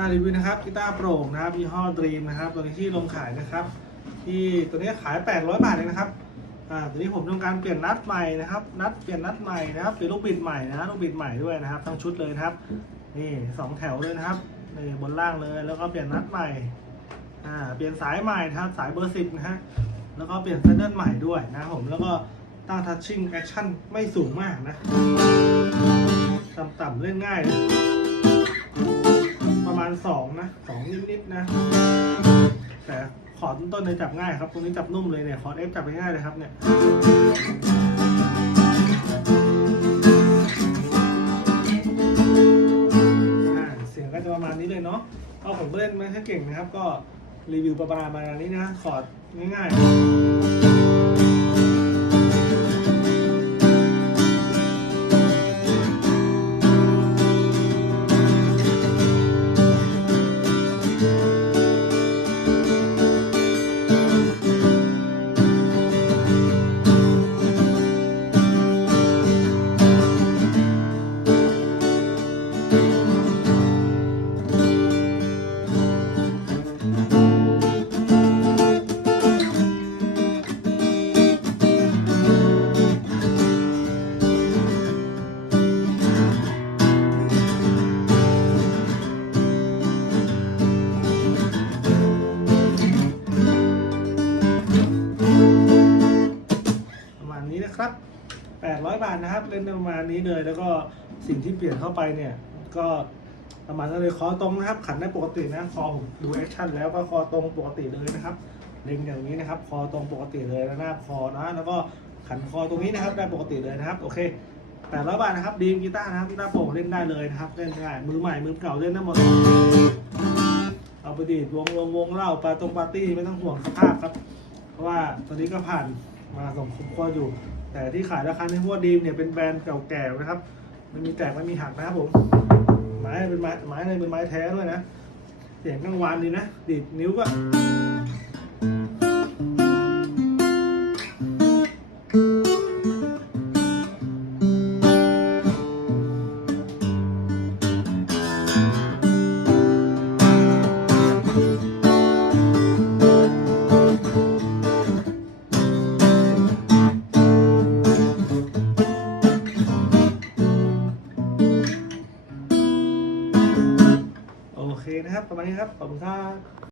มารีวิวนะครับกีตาร์โปร่งนะครับยี่ห้อดรีมนะครับตัวนี้ที่ลงขายนะครับ ที่ตัวนี้ขาย 800 บาทเลยนะครับอ่าตัวนี้ผมต้องการเปลี่ยนนัดใหม่นะครับนัดเปลี่ยนนัดใหม่นะครับเปลี่ยนลูกบิดใหม่นะลูกบิดใหม่ด้วยนะครับทั้งชุดเลยครับนี่สองแถวเลยนะครับนี่บนล่างเลยแล้วก็เปลี่ยนนัดใหม่อ่าเปลี่ยนสายใหม่นะครับสายเบอร์สิบนะฮะแล้วก็เปลี่ยนเซนเดิลใหม่ด้วยนะผมแล้วก็ตั้งทัชชิ่งแอคชั่นไม่สูงมากนะต่ำๆเล่นง่ายนะ ประมาณสองนะสองนิดๆนะ แต่ขอร์ดต้นๆเลยจับง่ายครับตรงนี้จับนุ่มเลยเนี่ยคอร์ดเอฟจับง่ายเลยครับเนี่ยเสียงก็จะประมาณนี้เลยเนาะเอาผมเล่นไม่ค่อยเก่งนะครับ ก็รีวิวประมาณมาณนี้นะคอร์ดง่ายๆ 800 บาทนะครับ เล่นประมาณนี้เลย แล้วก็สิ่งที่เปลี่ยนเข้าไปเนี่ย ก็ประมาณนั้นเลยคอตรงนะครับ ขันได้ปกตินะคอผมดูแอคชั่นแล้วก็คอตรงปกติเลยนะครับเล็งอย่างนี้นะครับ คอตรงปกติเลยแล้วหน้าคอนะ แล้วก็ขันคอตรงนี้นะครับ ได้ปกติเลยนะครับ โอเค800บาทนะครับ ดีมกีตาร์นะครับกีตาร์โปร่งเล่นได้เลยนะครับ เล่นได้มือใหม่ มือเก่าเล่นได้หมด เอาไปดีดวงวงวงเล้าปาตรงปาร์ตี้ไม่ต้องห่วงสภาพครับ เพราะว่าตอนนี้ก็ผ่านมาสมควรอยู่ แต่ที่ขายราคาในพวกดีมเนี่ยเป็นแบรนด์เก่าแก่นะครับไม่มีแตกไม่มีหักนะครับผมไม้เป็นไม้ไม้เลยเป็นไม้แท้ด้วยนะเสียงกลางวานดีนะดีดนิ้วก็ นะครับ ประมาณนี้ครับ ขอบคุณครับ